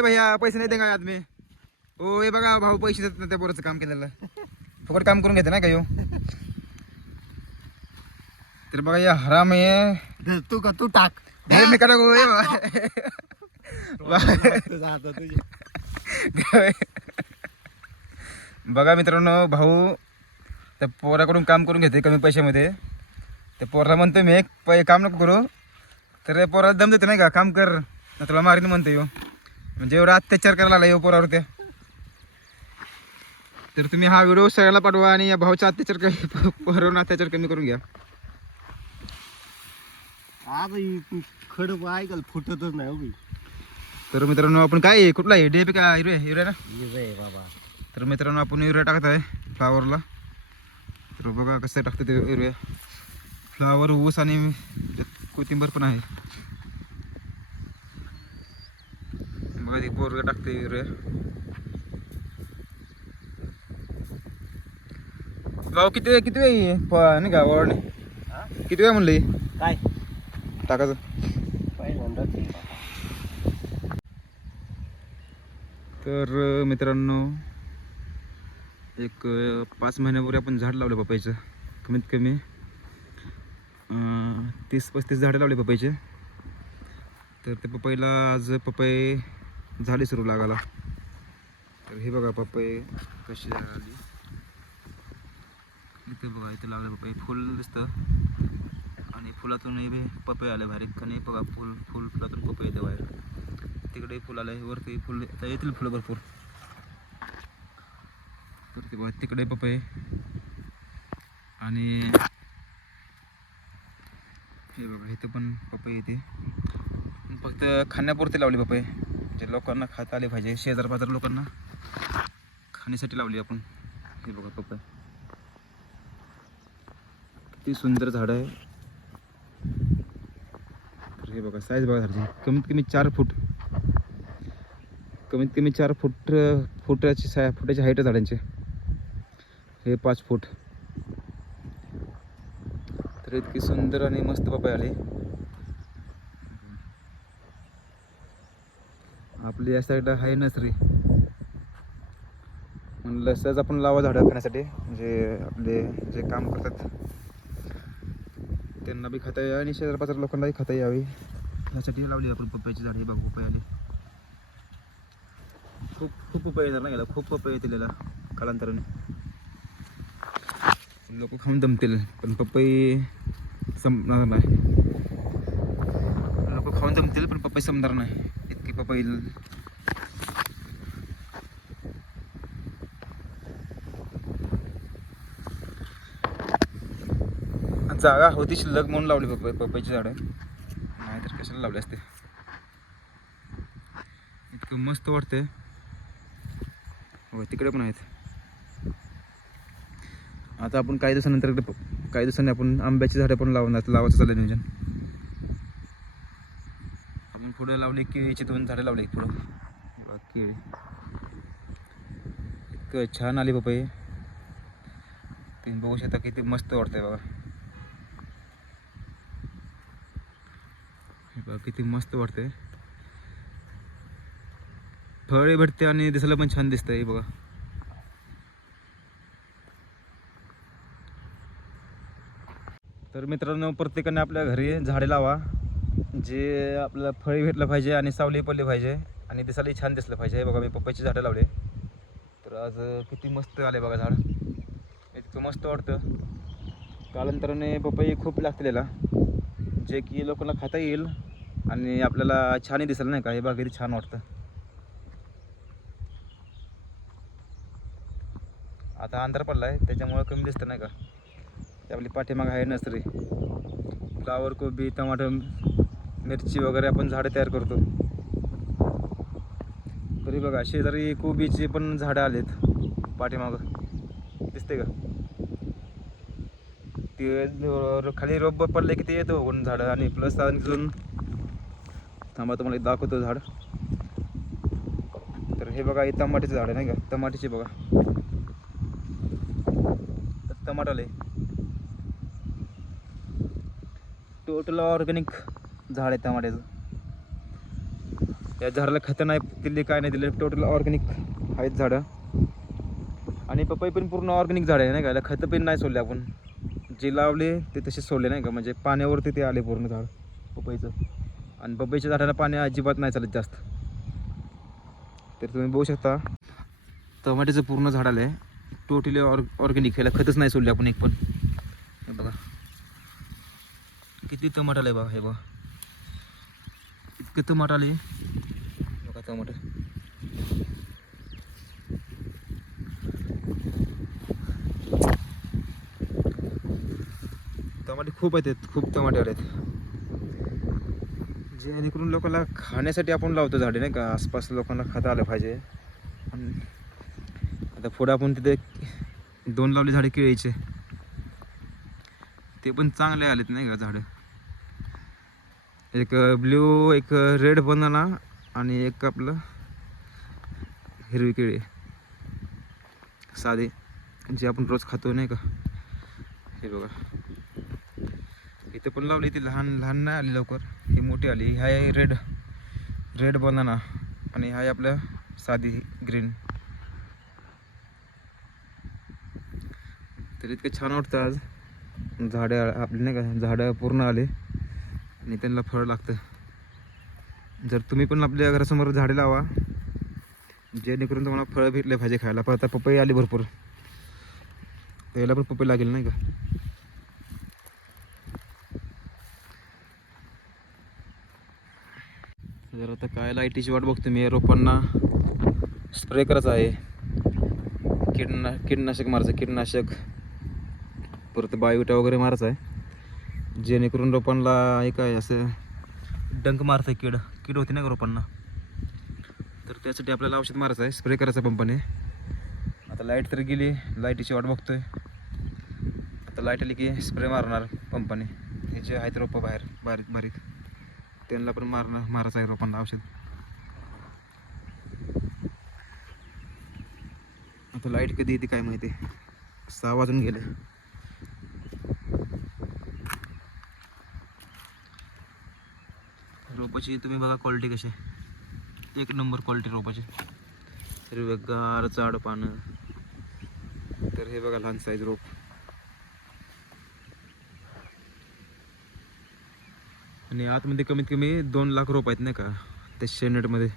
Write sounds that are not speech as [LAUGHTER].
ए भैया पैसे नाही देगा आदमी ओ हे बघा भाऊ पैसे देत नाही त्या पोराचं काम केलेलं. फुकट काम करून घेते ना काय तर बघा या हराम आहे. तू का तू टाक. हे मी करा गो, हे [LAUGHS] बघा. मित्रांनो भाऊ त्या पोराकडून काम करून घेते कमी पैशामध्ये. त्या पोराला म्हणतो मी एक पै काम नको करू. तर पोराला दम देतो नाही का? काम कर. ना तुला मारीन म्हणतो यो म्हणजे एवढा अत्याचार करायला लागला पोरावर त्या तर तुम्ही हा व्हिडिओ सगळ्याला पाठवा आणि या भाऊचा अत्याचार कमी [LAUGHS] पोरावरून अत्याचार कमी करून घ्या. ही खड ऐकल फुटतच नाही हो बी. तर मित्रांनो आपण काय? कुठला आहे? डीएपी का युरिया युरिया ना? हे रे बाबा. तर मित्रांनो आपण युरिया टाकत आहे फ्लावरला. तर बघा कसं टाकतं ते युरिया फ्लावर ऊस आणि त्यात कोथिंबीर पण आहे. बघा ते पोरग टाकते भाऊ किती किती वेळ नाही का हा? किती वेळ म्हणलं? काय? टाकायचं. तर मित्रांनो एक पाच महिन्यापूर्वी आपण झाड लावलं पपईचं कमीत कमी तीस पस्तीस झाडं लावले पपईचे. तर ते पपईला आज पपई झाली सुरू लागायला. तर हे बघा पप्पा कशी आली इथे बघा इथे लागलं पप्पा फुल दिसतं. आणि फुलातूनही पपई आले भारी कणी बघा फुल फुल फुलातून पपई येते बाहेर. तिकडे फुल आलंय वरती फुल आता येतील फुलं भरपूर. तर ते बघा तिकडे पपई. आणि हे बघा इथं पण पपई येते. फक्त खाण्यापुरते लावली पपई. जे लोकांना खाता आले पाहिजे शेजार पाजार लोकांना. खाण्यासाठी लावली आपण. हे बघा पप्पा किती सुंदर झाड आहे. तर हे बघा साईज बघा झाडाची. कमीत कमी चार फूट. कमीत कमी चार फूट फुटाची साय फुटाची हाईट आहे झाडांची. हे पाच फूट. तर इतकी सुंदर आणि मस्त पपई आली. आपली या साईडला आहे नसरी. म्हणलं सहज आपण लावा झाडं खाण्यासाठी. म्हणजे आपले जे काम करतात त्यांना बी खाता यावी आणि शेजार पाजार लोकांनाही खाता यावी. यासाठी लावली आपण पप्प्याची झाड. हे बघ पपई आली. खूप खूप पपई येणार ना याला. खूप पपई येतील याला. कालांतराने. लोक खाऊन दमतील पण पप्पई संपणार नाही. लोक खाऊन दमतील पण पप्पाई संपणार नाही. इतकी पपई जागा होती शिल्लक म्हणून लावली पपई पपईची झाडं. नाहीतर कशाला लावले असते. इतकं मस्त वाटते. हो तिकडे पण आहेत. आता आपण काही दिवसानंतर इकडे प- काही दिवसांनी आपण आंब्याची झाडं पण लावणार लावायचं चाललं नियोजन. आपण पुढे लावले केळीची दोन झाडं लावले पुढं. बघा, केळी. इतकं छान आली पपई तुम्ही बघू शकता किती मस्त वाटतंय बघा हे बघा किती मस्त वाटतंय. फळे भेटते आणि दिसायला पण छान दिसतंय हे बघा. तर मित्रांनो प्रत्येकाने आपल्या घरी झाडे लावा. जे आपल्याला फळी भेटलं पाहिजे आणि सावली पडली पाहिजे आणि दिसायला छान दिसलं पाहिजे. हे बघा मी पप्पाची झाडं लावले. तर आज किती मस्त आले बघा झाड. इतकं मस्त वाटतं. कालांतराने पपई खूप लागलेला जे की लोकांना खाता येईल आणि आपल्याला छानही दिसेल नाही का? हे बघा किती छान वाटतं. आता अंधार पडला आहे त्याच्यामुळं कमी दिसतं नाही का? ते आपली पाठीमागं आहे नर्सरी. फ्लावर कोबी टमाटर मिरची वगैरे आपण झाडं तयार करतो. तरी बघा शेजारी कोबीची पण झाडं आलेत पाठीमागं. दिसते का? ते खाली रोप पडले की ते येतं बघून झाडं. आणि प्लस अजून थांबा तुम्हाला एक दाखवतो झाड. तर हे बघा हे टमाटीचं झाड नाही का? टमाटीचे बघा. टमाटाले टमाट आले टोटल ऑर्गॅनिक झाड आहे टमाट्याचं. या झाडाला खतं नाही दिले काय नाही दिले टोटल ऑर्गॅनिक आहेत झाडं. आणि पपई पण पूर्ण ऑर्गॅनिक झाड आहे नाही का? खतं पण नाही सोडले आपण. जे लावले ते तसे सोडले नाही का? म्हणजे पाण्यावरती ते आले पूर्ण झाड पपईचं. आणि पपईच्या झाडाला पाणी अजिबात नाही चालत जास्त. तर तुम्ही बघू शकता टमाट्याचं पूर्ण झाड आलं आहे टोटली ऑर्ग ऑर्गॅनिक ह्याला खतच नाही सोडले आपण एक पण. हे बघा. किती टमाट आहे बघा हे बघा. इतकं टमाट आले बघा टमाटर टमाटे खूप आहेत खूप टमाटे आले आहेत. जेणेकरून लोकांना खाण्यासाठी आपण लावतो झाडे नाही का? आसपास लोकांना खाता आलं पाहिजे. आता पुढं आपण तिथे दोन लावले झाडे केळीचे. ते पण चांगले आलेत नाही का झाडं? एक ब्ल्यू एक रेड बनाना आणि एक आपलं हिरवी केळी. साधे जे आपण रोज खातो नाही का? हे बघा. इथं पण लावली ती लहान लहान नाही आली लवकर. ही मोठी आली. ह्या आहे रेड रेड बनाना आणि हा आहे आपलं साधी ग्रीन. तर इतकं छान वाटतं आज. झाडे आपली नाही का झाडं पूर्ण आले. आणि त्यांना फळ लागतं. जर तुम्ही पण आपल्या घरासमोर झाडे लावा जेणेकरून तुम्हाला फळं भेटले पाहिजे खायला. पण आता पपई आली भरपूर. याला पण पपई लागेल नाही का? जर आता काय लाईटीची वाट बघतो मी. रोपांना स्प्रे करायचा आहे. किडना कीटनाशक मारायचं कीटनाशक. परत बायोटा वगैरे मारायचा आहे. जेणेकरून रोपांना हे काय असं डंक मारतं कीड. कीड होती ना का रोपांना? तर त्यासाठी आपल्याला औषध मारायचं आहे. स्प्रे करायचा पंपाने. आता लाइट तर गेली. लाईटीची वाट बघतोय. आता लाइट आली की स्प्रे मारणार पंपाने. हे जे आहेत रोपं बाहेर बारीक बारीक त्यांना पण मारणार मारायचं आहे रोपांना औषध. आता लाइट कधी येते काय माहिती? सहा वाजून गेले. रोपाची तुम्ही बघा क्वालिटी कशी आहे. एक नंबर क्वालिटी रोपाची. हिरवेगार जाड पानं. तर हे बघा लहान साईज रोप. आणि आतमध्ये कमीत कमी दोन लाख रोप आहेत नाही का त्या शेनेटमध्ये